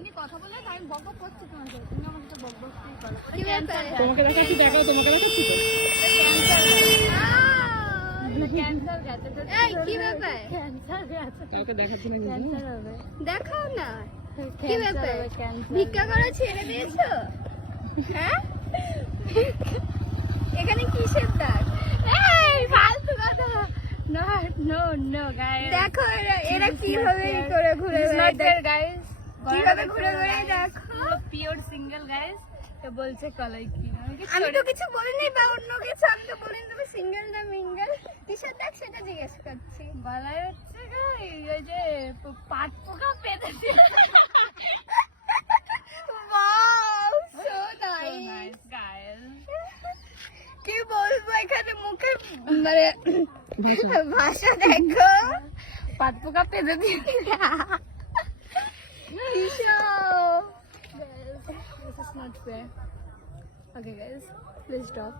এমনি কথা বলে আমি বক বক করছি তোমার সাথে, তুমি আমার সাথে বক বকই করো। কি ব্যাপার? তোমাকে দেখাচ্ছি, দেখাও, তোমাকে দেখাচ্ছি তো। ক্যান্সার গেছে তো। এই কি ব্যাপার? ক্যান্সার গেছে, কাউকে দেখাচ্ছি না। ক্যান্সার হবে। দেখাও না। কি ক্যান্সার ব্যাপার? হবে, ক্যান্সার। ভিক্ষা করা ছেড়ে দিয়েছো? হ্যাঁ? এখানে কিসের দাগ? এই ফালতু কথা। No, no, no, guys. দেখো এরা কিভাবে করে ঘুরে It's not বেড়ায় fair, guys. কিভাবে ঘুরে বেড়ায় দেখো। পিওর সিঙ্গেল গাইস, তো বলছে কলাই কি আমি তো কিছু বলিনি বা অন্য কিছু, আমি তো বলিনি তুমি সিঙ্গেল না মিঙ্গেল, কিসের দাগ সেটা জিজ্ঞেস করছি। বলাই হচ্ছে গাইস, ওই যে পাট পোকা পেতেছে। Wow, so nice. Nice, guys. কি বলবো এখানে মুখে মানে ভাষা দেখো। পাট পোকা পেতে দিয়েছে। কিসব? This is not fair. Okay, guys, please stop.